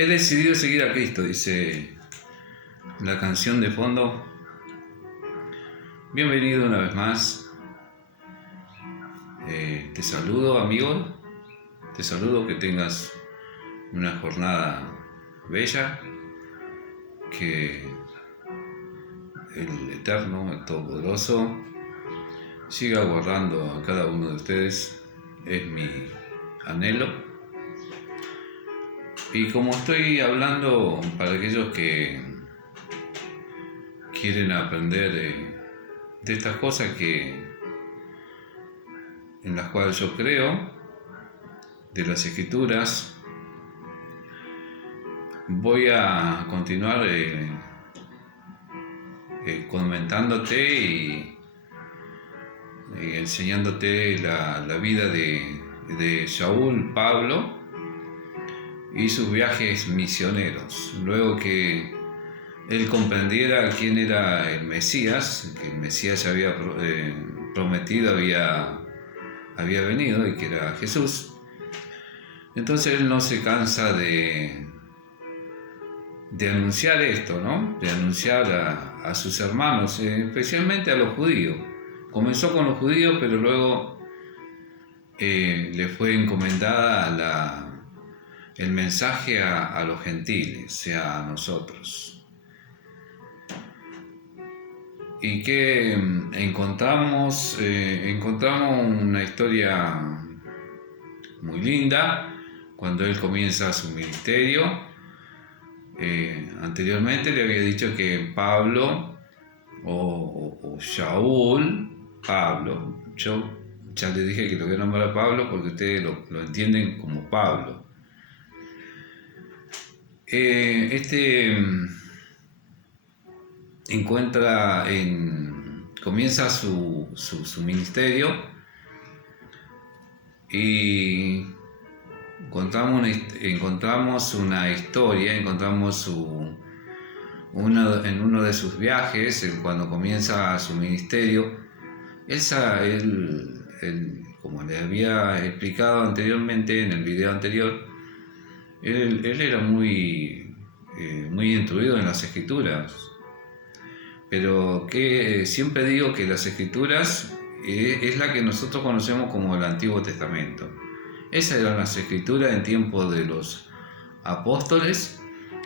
He decidido seguir a Cristo, dice la canción de fondo. Bienvenido una vez más. Te saludo, amigo. Te saludo, que tengas una jornada bella, que el Eterno, el Todopoderoso, siga guardando a cada uno de ustedes. Es mi anhelo. Y como estoy hablando para aquellos que quieren aprender de estas cosas en las cuales yo creo, de las Escrituras, voy a continuar comentándote y enseñándote la vida de Saúl, Pablo, y sus viajes misioneros. Luego que él comprendiera quién era el Mesías, que el Mesías ya había prometido, había venido, y que era Jesús, entonces él no se cansa de anunciar esto, ¿no? De anunciar a sus hermanos, especialmente a los judíos. Comenzó con los judíos, pero luego le fue encomendada el mensaje a los gentiles, o sea, a nosotros. Y que encontramos una historia muy linda cuando él comienza su ministerio. Anteriormente le había dicho que Pablo o Saúl, Pablo, yo ya le dije que lo voy a nombrar a Pablo porque ustedes lo entienden como Pablo. Comienza su ministerio, y encontramos una historia, en uno de sus viajes, cuando comienza su ministerio. Él, como le había explicado anteriormente en el video anterior, él era muy instruido en las Escrituras, pero que siempre digo que las Escrituras es la que nosotros conocemos como el Antiguo Testamento. Esas eran las Escrituras en tiempo de los apóstoles,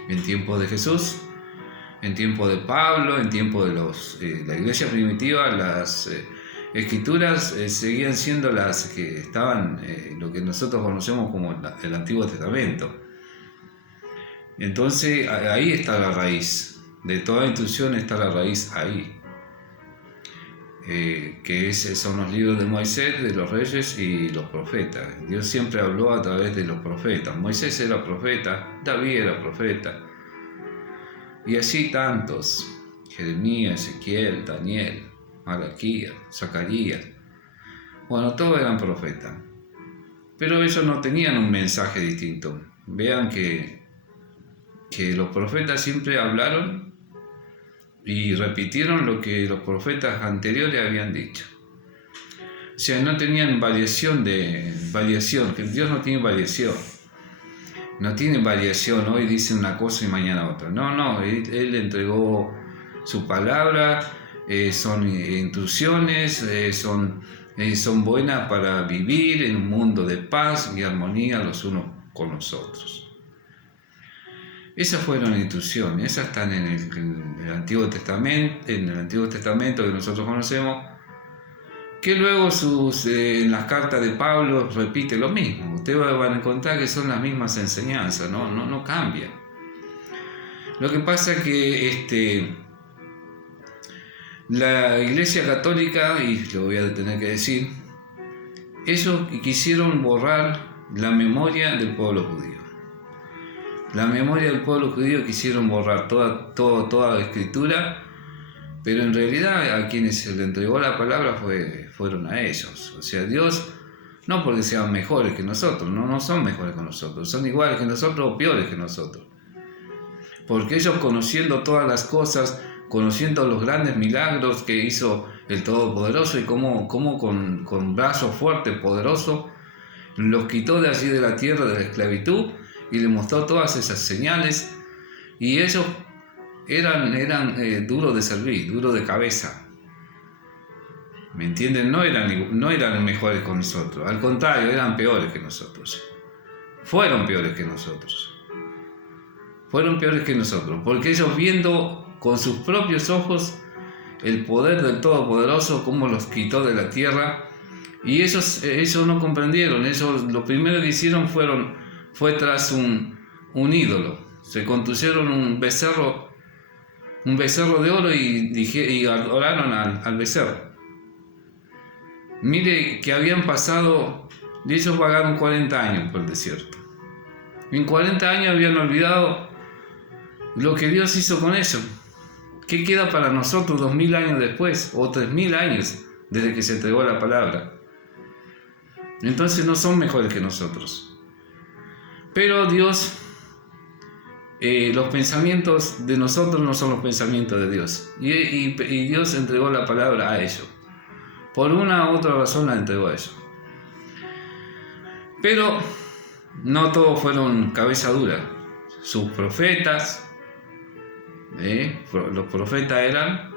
en tiempo de Jesús, en tiempo de Pablo, en tiempo de la iglesia primitiva. Las Escrituras seguían siendo las que estaban, lo que nosotros conocemos como el Antiguo Testamento. Entonces ahí está la raíz, de toda instrucción está la raíz ahí, son los libros de Moisés, de los reyes y los profetas. Dios siempre habló a través de los profetas. Moisés era profeta, David era profeta, y así tantos: Jeremías, Ezequiel, Daniel, Malaquías, Zacarías. Bueno, todos eran profetas, pero ellos no tenían un mensaje distinto. Vean que los profetas siempre hablaron y repitieron lo que los profetas anteriores habían dicho. O sea, no tenían variación, que Dios no tiene variación. No tiene variación, hoy dice una cosa y mañana otra. No, Él entregó su palabra, son instrucciones, son buenas para vivir en un mundo de paz y armonía los unos con los otros. Esas fueron instrucciones, esas están en el Antiguo Testamento, que nosotros conocemos, que luego en las cartas de Pablo repite lo mismo. Ustedes van a encontrar que son las mismas enseñanzas, no cambian. Lo que pasa es que la Iglesia Católica, y lo voy a tener que decir, ellos quisieron borrar la memoria del pueblo judío. La memoria del pueblo judío quisieron borrar toda la Escritura, pero en realidad a quienes se le entregó la palabra fueron a ellos. O sea, Dios, no porque sean mejores que nosotros, no son mejores que nosotros, son iguales que nosotros o peores que nosotros. Porque ellos, conociendo todas las cosas, conociendo los grandes milagros que hizo el Todopoderoso, y cómo con brazo fuerte, poderoso, los quitó de allí de la tierra de la esclavitud, y le mostró todas esas señales, y ellos eran duros de servir, duros de cabeza. ¿Me entienden? No eran mejores con nosotros, al contrario, eran peores que nosotros. Fueron peores que nosotros. Fueron peores que nosotros, porque ellos, viendo con sus propios ojos el poder del Todopoderoso, cómo los quitó de la tierra, y ellos no comprendieron. Ellos lo primero que hicieron fue tras un ídolo. Se construyeron un becerro de oro y oraron al becerro. Mire que habían pasado, y ellos vagaron 40 años por el desierto. En 40 años habían olvidado lo que Dios hizo con ellos. ¿Qué queda para nosotros 2000 años después, o 3000 años desde que se entregó la palabra? Entonces no son mejores que nosotros. Pero Dios, los pensamientos de nosotros no son los pensamientos de Dios. Y Dios entregó la palabra a ellos. Por una u otra razón la entregó a ellos. Pero no todos fueron cabeza dura. Sus profetas, los profetas eran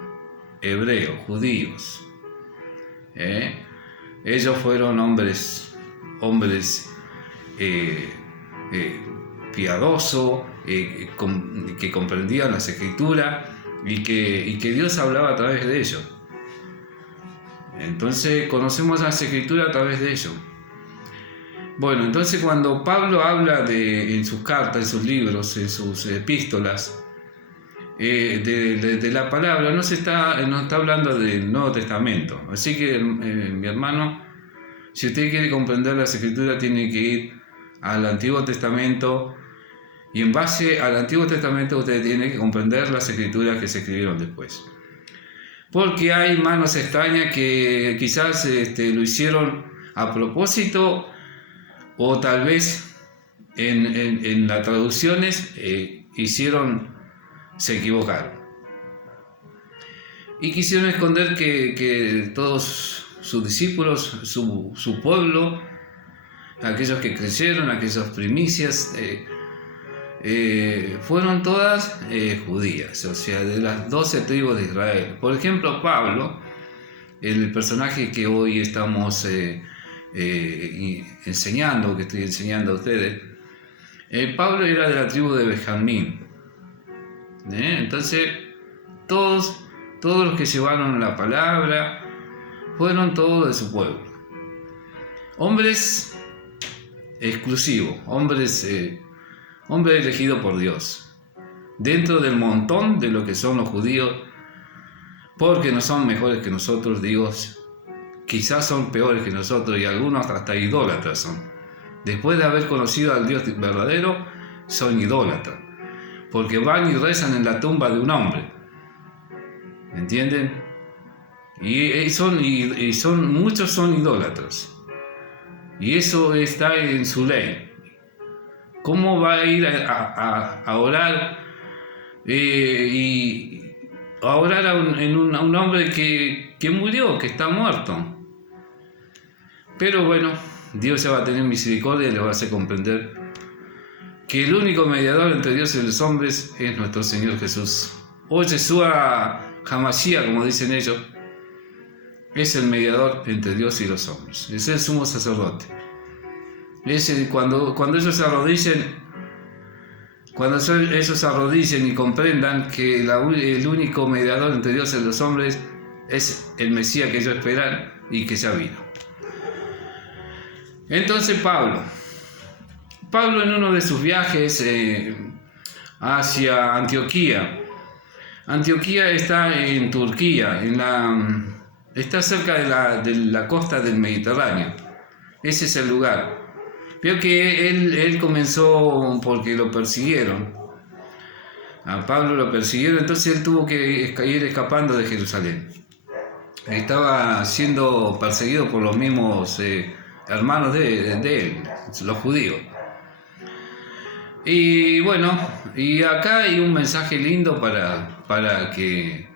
hebreos, judíos. Ellos fueron hombres piadosos, que comprendían las Escrituras y que Dios hablaba a través de ellos. Entonces conocemos las Escrituras a través de ellos. Bueno, entonces cuando Pablo habla en sus cartas, en sus libros, en sus epístolas, de la palabra, no está hablando del Nuevo Testamento. Así que, mi hermano, si usted quiere comprender las Escrituras, tiene que ir al Antiguo Testamento, y en base al Antiguo Testamento usted tiene que comprender las Escrituras que se escribieron después. Porque hay manos extrañas que quizás lo hicieron a propósito, o tal vez en las traducciones se equivocaron. Y quisieron esconder que todos sus discípulos, su pueblo, aquellos que creyeron, aquellas primicias, fueron todas judías, o sea, de las 12 tribus de Israel. Por ejemplo, Pablo, el personaje que hoy estamos enseñando, que estoy enseñando a ustedes, Pablo era de la tribu de Benjamín. Entonces, todos los que llevaron la palabra fueron todos de su pueblo. Hombres exclusivos, hombres elegidos por Dios, dentro del montón de lo que son los judíos, porque no son mejores que nosotros, digo, quizás son peores que nosotros, y algunos hasta idólatras son. Después de haber conocido al Dios verdadero, son idólatras, porque van y rezan en la tumba de un hombre. ¿Entienden? Muchos son idólatras. Y eso está en su ley. ¿Cómo va a ir a orar a orar en un hombre que murió, que está muerto? Pero bueno, Dios ya va a tener misericordia y le va a hacer comprender que el único mediador entre Dios y los hombres es nuestro Señor Jesús. O Yeshua Hamashiach, como dicen ellos, es el mediador entre Dios y los hombres. Es el sumo sacerdote. Cuando ellos se arrodillen y comprendan que el único mediador entre Dios y los hombres es el Mesías que ellos esperan y que ya vino. Entonces Pablo en uno de sus viajes hacia Antioquía está en Turquía, está cerca de la costa del Mediterráneo. Ese es el lugar. Veo que él comenzó porque lo persiguieron. A Pablo lo persiguieron, entonces él tuvo que ir escapando de Jerusalén. Estaba siendo perseguido por los mismos hermanos de él, los judíos. Y bueno, y acá hay un mensaje lindo para que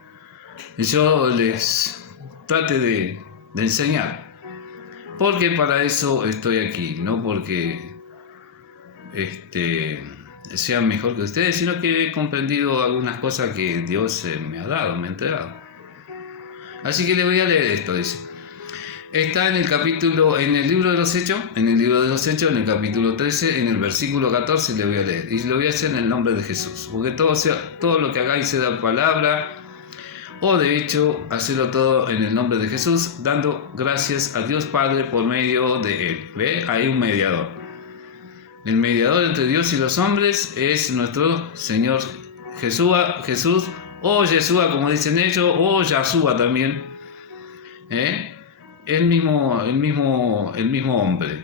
yo les trate de enseñar. Porque para eso estoy aquí, no porque sea mejor que ustedes, sino que he comprendido algunas cosas que Dios me ha dado, me ha entregado. Así que le voy a leer esto, dice. Está en el libro de los Hechos, en el capítulo 13, en el versículo 14 le voy a leer. Y lo voy a hacer en el nombre de Jesús. Porque todo lo que hagáis sea palabra o de hecho, hacerlo todo en el nombre de Jesús, dando gracias a Dios Padre por medio de Él. ¿Ve? Hay un mediador. El mediador entre Dios y los hombres es nuestro Señor Jesús, o Yeshua como dicen ellos, o Yahshua también. El mismo hombre.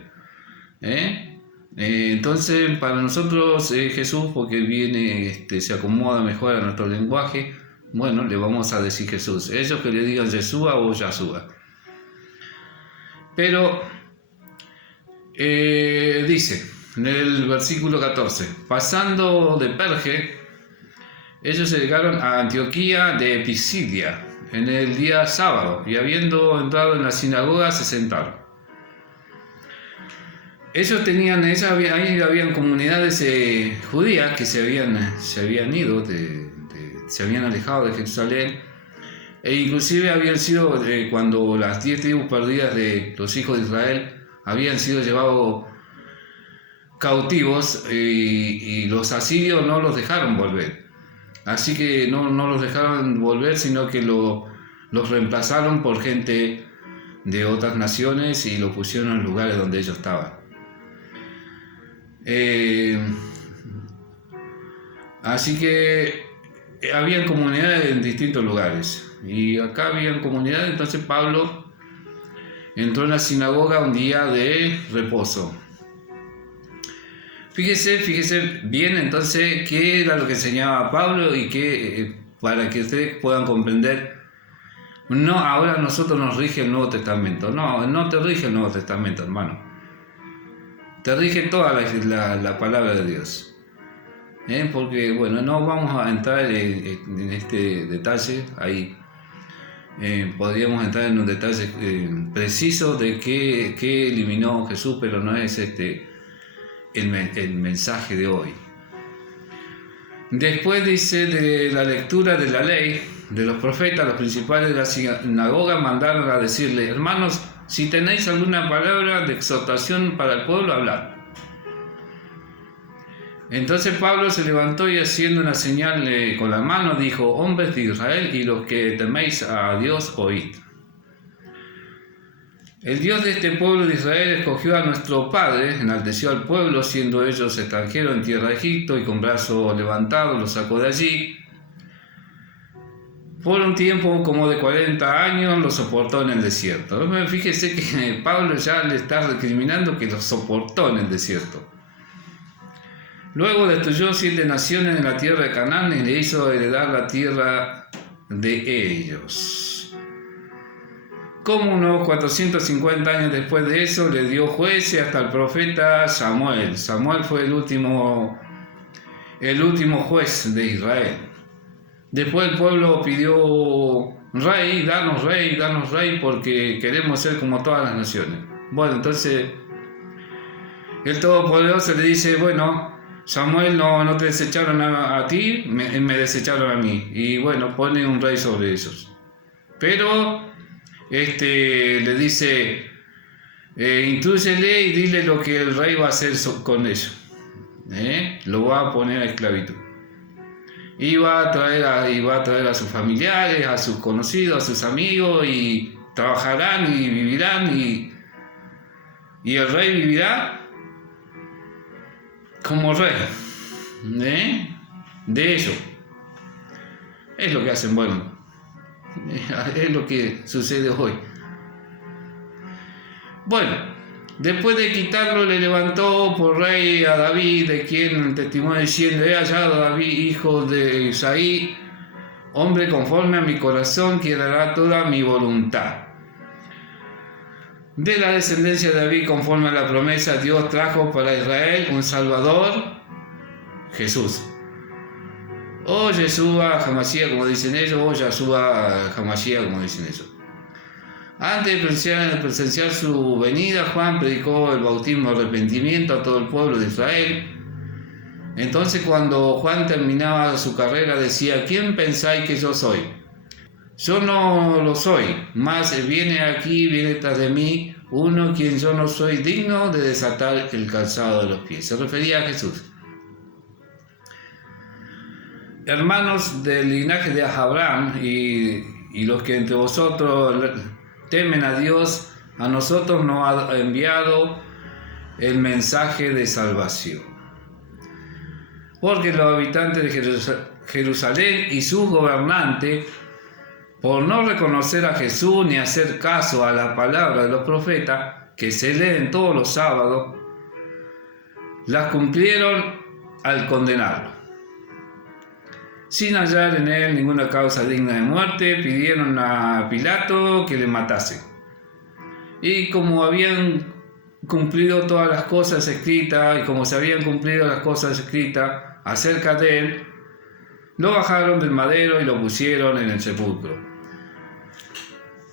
Entonces, para nosotros Jesús, porque viene, se acomoda mejor a nuestro lenguaje, bueno, le vamos a decir Jesús. Ellos que le digan Yeshua o Yahshua. Pero dice en el versículo 14: pasando de Perge, ellos llegaron a Antioquía de Pisidia en el día sábado, y habiendo entrado en la sinagoga se sentaron. Ahí habían comunidades judías que se habían ido, se habían alejado de Jerusalén, e inclusive habían sido, cuando las 10 tribus perdidas de los hijos de Israel habían sido llevados cautivos, y los asirios no los dejaron volver. Así que no los dejaron volver, sino que los reemplazaron por gente de otras naciones y los pusieron en lugares donde ellos estaban. Así que habían comunidades en distintos lugares, y acá habían comunidades. Entonces Pablo entró en la sinagoga un día de reposo. Fíjese bien entonces qué era lo que enseñaba Pablo, y que para que ustedes puedan comprender. No, ahora a nosotros nos rige el Nuevo Testamento. No te rige el Nuevo Testamento, hermano. Te rige toda la palabra de Dios. Porque, bueno, no vamos a entrar en este detalle. Ahí podríamos entrar en un detalle preciso de qué eliminó Jesús, pero no es el mensaje de hoy. Después dice, de la lectura de la ley de los profetas, los principales de la sinagoga mandaron a decirle: hermanos, si tenéis alguna palabra de exhortación para el pueblo, hablad. Entonces Pablo se levantó y, haciendo una señal con la mano, dijo: hombres de Israel y los que teméis a Dios, oíd. El Dios de este pueblo de Israel escogió a nuestro Padre, enalteció al pueblo, siendo ellos extranjeros en tierra de Egipto, y con brazo levantado los sacó de allí. Por un tiempo como de 40 años los soportó en el desierto. Fíjese que Pablo ya le está recriminando que los soportó en el desierto. Luego destruyó 7 naciones en la tierra de Canaán y le hizo heredar la tierra de ellos. Como unos 450 años después de eso, le dio jueces hasta el profeta Samuel. Samuel fue el último juez de Israel. Después el pueblo pidió: rey, danos rey, porque queremos ser como todas las naciones. Bueno, entonces el Todopoderoso le dice: bueno, Samuel, no te desecharon a ti, me desecharon a mí. Y bueno, pone un rey sobre ellos. Pero le dice: intrúyele y dile lo que el rey va a hacer con ellos. Lo va a poner a esclavitud. Y va a traer a sus familiares, a sus conocidos, a sus amigos, y trabajarán y vivirán, y el rey vivirá como rey de ellos. Es lo que hacen. Bueno, es lo que sucede hoy. Bueno, después de quitarlo, le levantó por rey a David, de quien testimonio diciendo: he hallado a David, hijo de Isaí, hombre conforme a mi corazón, que hará toda mi voluntad. De la descendencia de David, conforme a la promesa, Dios trajo para Israel un Salvador, Jesús. O Yeshua Hamashiach, como dicen ellos, o Yahshua Hamashiach, como dicen ellos. Antes de presenciar su venida, Juan predicó el bautismo de arrepentimiento a todo el pueblo de Israel. Entonces cuando Juan terminaba su carrera decía: ¿quién pensáis que yo soy? Yo no lo soy, mas viene tras de mí uno quien yo no soy digno de desatar el calzado de los pies. Se refería a Jesús. Hermanos del linaje de Abraham y los que entre vosotros temen a Dios, a nosotros nos ha enviado el mensaje de salvación. Porque los habitantes de Jerusalén y sus gobernantes, por no reconocer a Jesús ni hacer caso a la palabra de los profetas, que se leen todos los sábados, las cumplieron al condenarlo. Sin hallar en él ninguna causa digna de muerte, pidieron a Pilato que le matase. Y como habían cumplido todas las cosas escritas, y como se habían cumplido las cosas escritas acerca de él, lo bajaron del madero y lo pusieron en el sepulcro.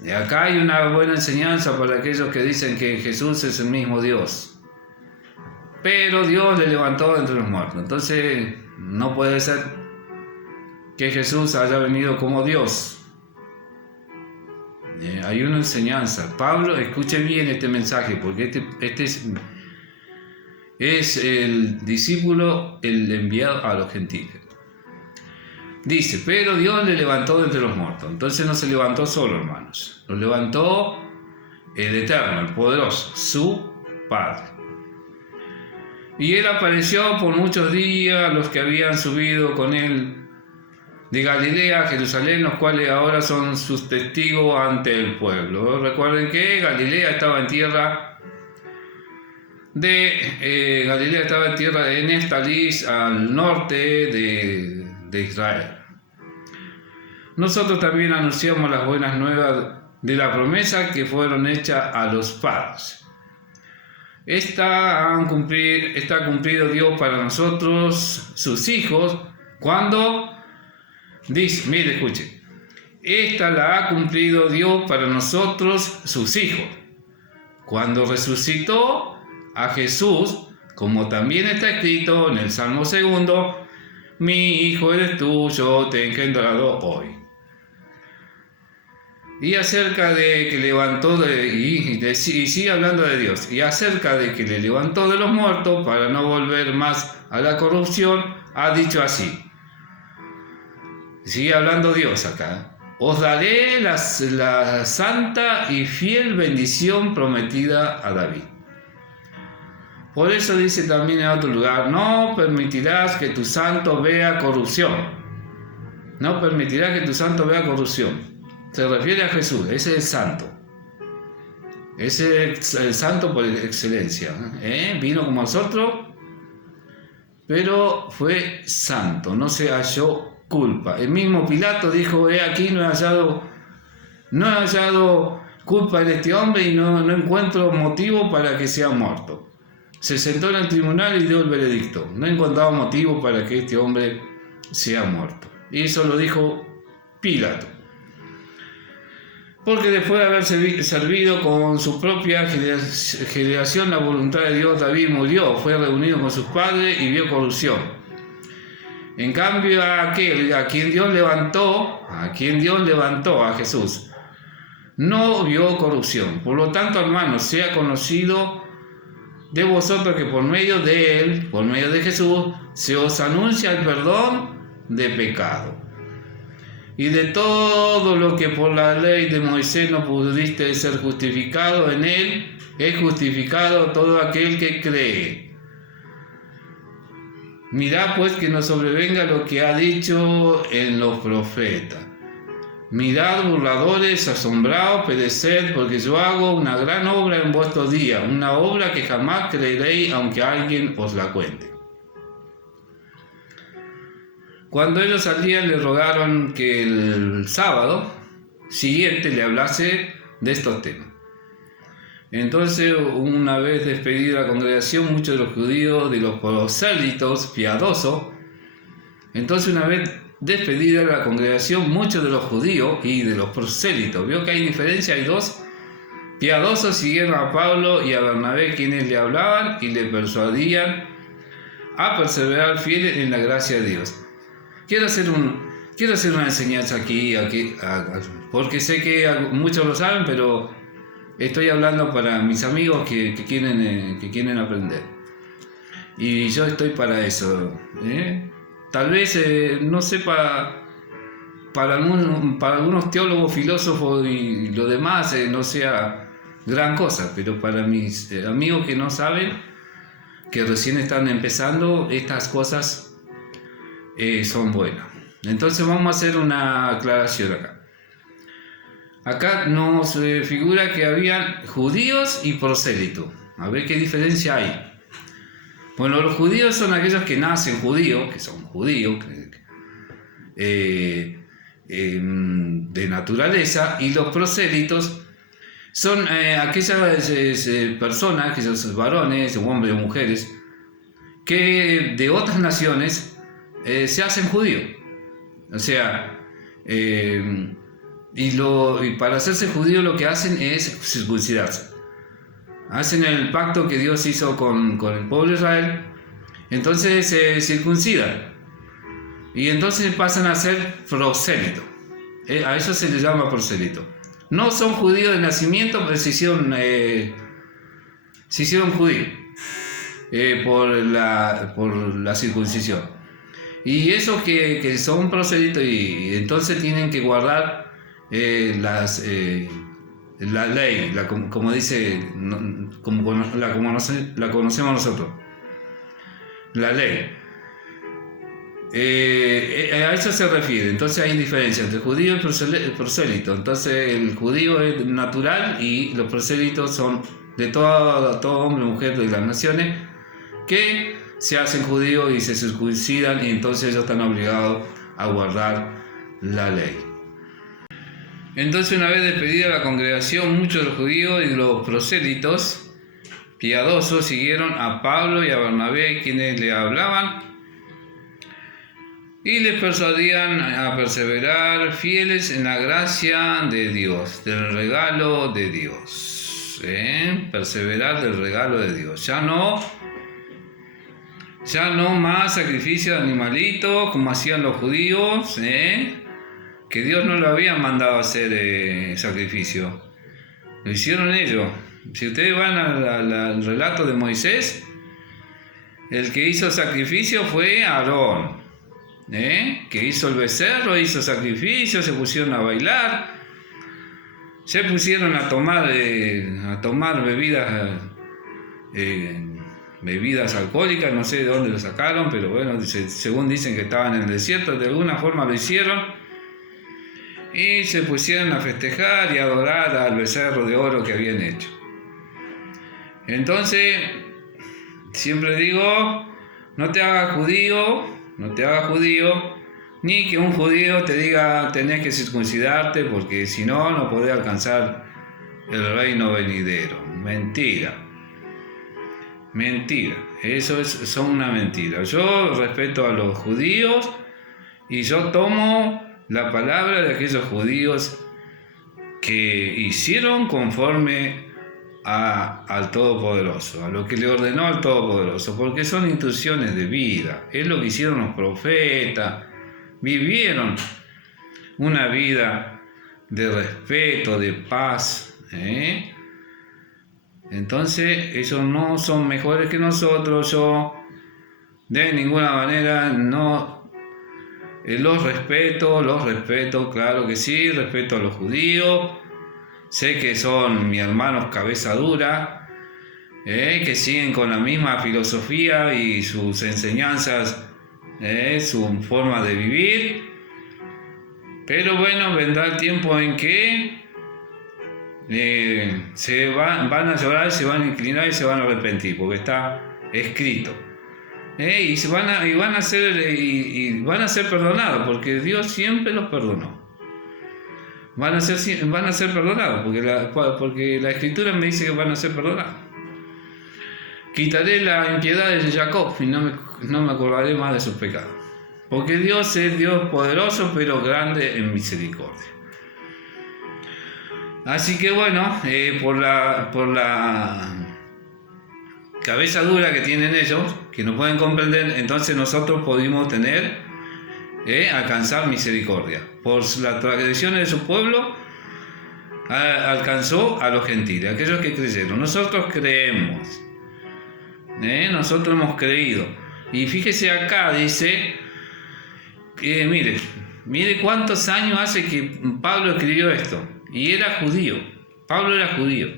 Y acá hay una buena enseñanza para aquellos que dicen que Jesús es el mismo Dios. Pero Dios le levantó de entre los muertos. Entonces no puede ser que Jesús haya venido como Dios. Hay una enseñanza. Pablo, escuche bien este mensaje, porque este es el discípulo, el enviado a los gentiles. Dice: pero Dios le levantó de entre los muertos. Entonces no se levantó solo, hermanos. Lo levantó el Eterno, el Poderoso, su Padre. Y él apareció por muchos días a los que habían subido con él de Galilea a Jerusalén, los cuales ahora son sus testigos ante el pueblo. Recuerden que Galilea estaba en tierra de Neftalí, al norte de Israel. Nosotros también anunciamos las buenas nuevas de la promesa que fueron hechas a los padres. Está cumplido Dios para nosotros, sus hijos, cuando dice, mire, escuche, esta la ha cumplido Dios para nosotros, sus hijos, cuando resucitó a Jesús, como también está escrito en el Salmo 2, mi hijo eres tú, yo te he engendrado hoy. Y acerca de que levantó, y sigue hablando de Dios, y acerca de que le levantó de los muertos para no volver más a la corrupción, ha dicho así. Sigue hablando Dios acá. Os daré la santa y fiel bendición prometida a David. Por eso dice también en otro lugar: no permitirás que tu santo vea corrupción. No permitirás que tu santo vea corrupción. Se refiere a Jesús, ese es el santo. Ese es el santo por excelencia. Vino como nosotros, pero fue santo, no se halló culpa. El mismo Pilato dijo: aquí no he hallado culpa en este hombre y no encuentro motivo para que sea muerto. Se sentó en el tribunal y dio el veredicto. No encontraba motivo para que este hombre sea muerto. Y eso lo dijo Pilato. Porque después de haber servido con su propia generación la voluntad de Dios, David murió, fue reunido con sus padres y vio corrupción. En cambio, a quien Dios levantó, a Jesús, no vio corrupción. Por lo tanto, hermanos, sea conocido de vosotros que por medio de él, por medio de Jesús, se os anuncia el perdón de pecado. Y de todo lo que por la ley de Moisés no pudiste ser justificado, en él es justificado todo aquel que cree. Mirad pues que no sobrevenga lo que ha dicho en los profetas. Mirad, burladores, asombrados, pereced, porque yo hago una gran obra en vuestros días, una obra que jamás creeréis aunque alguien os la cuente. Cuando ellos salían, le rogaron que el sábado siguiente le hablase de estos temas. Entonces, una vez despedida la congregación, muchos de los judíos, de los prosélitos piadosos, entonces una vez despedida la congregación, muchos de los judíos y de los prosélitos, vio que hay diferencia, hay dos, piadosos siguieron a Pablo y a Bernabé, quienes le hablaban y le persuadían a perseverar fieles en la gracia de Dios. Quiero hacer una enseñanza aquí, porque sé que muchos lo saben, pero estoy hablando para mis amigos que quieren aprender. Y yo estoy para eso. Tal vez no sepa. Para algunos teólogos, filósofos y lo demás no sea gran cosa, pero para mis amigos que no saben, que recién están empezando, estas cosas son buenas. Entonces vamos a hacer una aclaración acá. Acá nos figura que habían judíos y prosélitos. A ver qué diferencia hay. Bueno, los judíos son aquellos que nacen judíos, que son judíos, de naturaleza, y los prosélitos son aquellas personas, aquellos varones, hombres o mujeres, que de otras naciones se hacen judíos. O sea, y para hacerse judíos lo que hacen es circuncidarse. Hacen el pacto que Dios hizo con el pueblo de Israel, entonces se circuncidan. Y entonces pasan a ser prosélitos. A eso se les llama prosélito. No son judíos de nacimiento, pero se hicieron judíos por la circuncisión. Y esos que son prosélitos y entonces tienen que guardar la ley, como dice, como la conocemos nosotros, la ley. A eso se refiere. Entonces hay diferencia entre judío y prosélito. Entonces el judío es natural y los prosélitos son de todo hombre o mujer de las naciones que se hacen judíos y se circuncidan, y entonces ellos están obligados a guardar la ley. Entonces, una vez despedida la congregación, muchos de los judíos y los prosélitos piadosos siguieron a Pablo y a Bernabé, quienes le hablaban y les persuadían a perseverar fieles en la gracia de Dios, del regalo de Dios. Perseverar del regalo de Dios. Ya no más sacrificio de animalitos como hacían los judíos, que Dios no lo había mandado a hacer sacrificio. Lo hicieron ellos. Si ustedes van al relato de Moisés, el que hizo sacrificio fue Aarón. Que hizo el becerro, hizo sacrificio, se pusieron a bailar, se pusieron a tomar bebidas alcohólicas, no sé de dónde lo sacaron, pero bueno, según dicen que estaban en el desierto, de alguna forma lo hicieron, y se pusieron a festejar y a adorar al becerro de oro que habían hecho. Entonces, siempre digo, no te hagas judío, ni que un judío te diga tenés que circuncidarte porque si no podés alcanzar el reino venidero. Mentira, eso son una mentira. Yo respeto a los judíos y yo tomo la palabra de aquellos judíos que hicieron conforme al Todopoderoso, a lo que le ordenó al Todopoderoso, porque son instrucciones de vida. Es lo que hicieron los profetas, vivieron una vida de respeto, de paz. Entonces ellos no son mejores que nosotros. Yo de ninguna manera no los respeto, claro que sí, respeto a los judíos. Sé que son mis hermanos cabeza dura, que siguen con la misma filosofía y sus enseñanzas, su forma de vivir. Pero bueno, vendrá el tiempo en que van a llorar, se van a inclinar y se van a arrepentir, porque está escrito. Y van a ser perdonados, porque Dios siempre los perdonó. Van a ser perdonados, porque la Escritura me dice que van a ser perdonados. Quitaré la impiedad de Jacob y no me acordaré más de sus pecados. Porque Dios es Dios poderoso, pero grande en misericordia. Así que bueno, por cabeza dura que tienen ellos, que no pueden comprender, entonces nosotros pudimos alcanzar misericordia. Por las transgresiones de su pueblo, alcanzó a los gentiles, aquellos que creyeron. Nosotros creemos, nosotros hemos creído. Y fíjese acá, dice, mire cuántos años hace que Pablo escribió esto. Y era judío, Pablo era judío.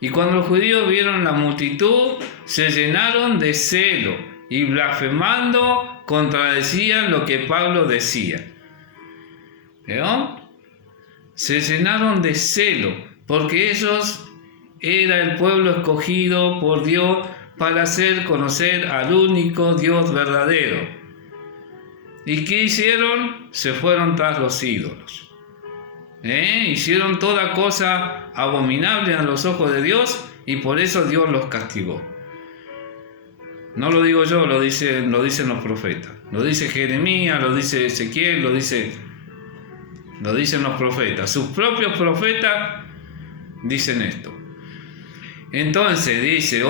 Y cuando los judíos vieron la multitud, se llenaron de celo y blasfemando contradecían lo que Pablo decía. ¿Veo? Se llenaron de celo, porque ellos era el pueblo escogido por Dios para hacer conocer al único Dios verdadero. ¿Y qué hicieron? Se fueron tras los ídolos. Hicieron toda cosa abominable a los ojos de Dios y por eso Dios los castigó. No lo digo yo, lo dicen los profetas. Lo dice Jeremías, lo dice Ezequiel, lo dicen los profetas. Sus propios profetas dicen esto. Entonces dice,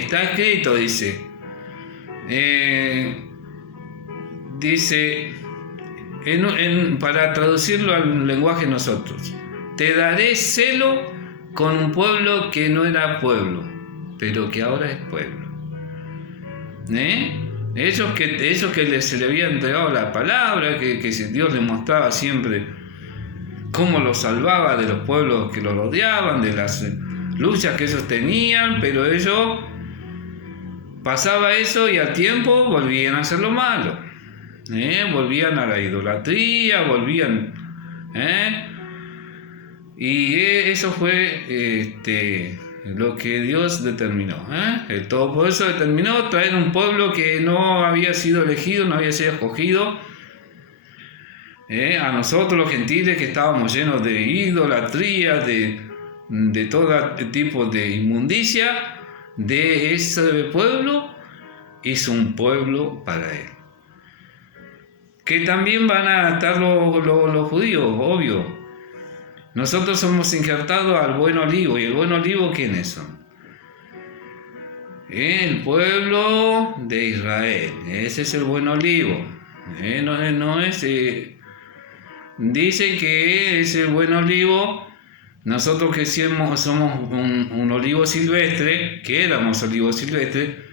está escrito, dice, para traducirlo al lenguaje nosotros, te daré celo con un pueblo que no era pueblo, pero que ahora es pueblo. Ellos que se le había entregado la palabra, que Dios les mostraba siempre cómo los salvaba de los pueblos que los rodeaban, de las luchas que ellos tenían, pero ellos pasaba eso y al tiempo volvían a hacer lo malo. Volvían a la idolatría, y eso fue lo que Dios determinó. El Todopoderoso determinó traer un pueblo que no había sido elegido, no había sido escogido, a nosotros los gentiles que estábamos llenos de idolatría, de todo tipo de inmundicia. De ese pueblo hizo un pueblo para él. Que también van a estar los judíos, obvio. Nosotros somos injertados al buen olivo. ¿Y el buen olivo quiénes son? El pueblo de Israel. Ese es el buen olivo. No es... dicen que es el buen olivo. Nosotros que somos un olivo silvestre, que éramos olivo silvestre,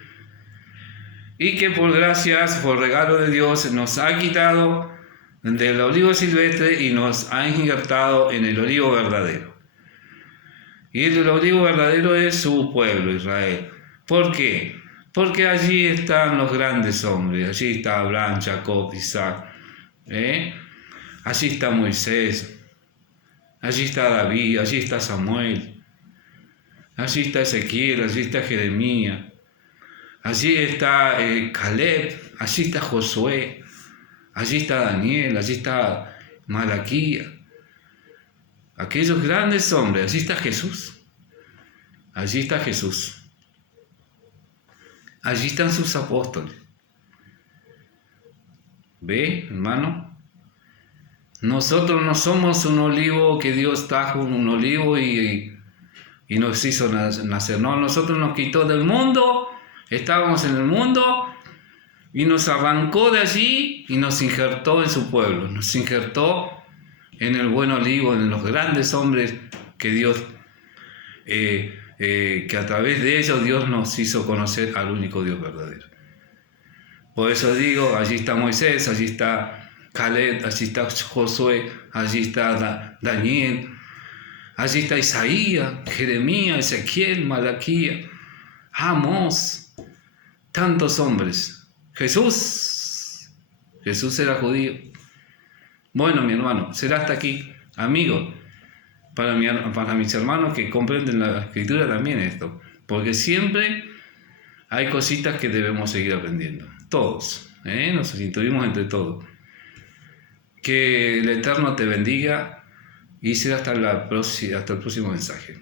y que por gracias, por regalo de Dios, nos ha quitado del olivo silvestre y nos ha injertado en el olivo verdadero. Y el olivo verdadero es su pueblo, Israel. ¿Por qué? Porque allí están los grandes hombres. Allí está Abraham, Jacob, Isaac. Allí está Moisés. Allí está David. Allí está Samuel. Allí está Ezequiel. Allí está Jeremías. Allí está Caleb, allí está Josué, allí está Daniel, allí está Malaquías. Aquellos grandes hombres, allí está Jesús. Allí está Jesús. Allí están sus apóstoles. ¿Ve, hermano? Nosotros no somos un olivo que Dios trajo, un olivo y nos hizo nacer. No, nosotros nos quitó del mundo. Estábamos en el mundo y nos arrancó de allí y nos injertó en su pueblo, nos injertó en el buen olivo, en los grandes hombres que Dios, que a través de ellos Dios nos hizo conocer al único Dios verdadero. Por eso digo, allí está Moisés, allí está Caleb, allí está Josué, allí está Daniel, allí está Isaías, Jeremías, Ezequiel, Malaquías, Amós. Tantos hombres. Jesús era judío. Bueno, mi hermano, será hasta aquí. Amigo, para mis hermanos que comprenden la escritura también esto. Porque siempre hay cositas que debemos seguir aprendiendo. Todos. Nos instruimos entre todos. Que el Eterno te bendiga y será hasta el próximo mensaje.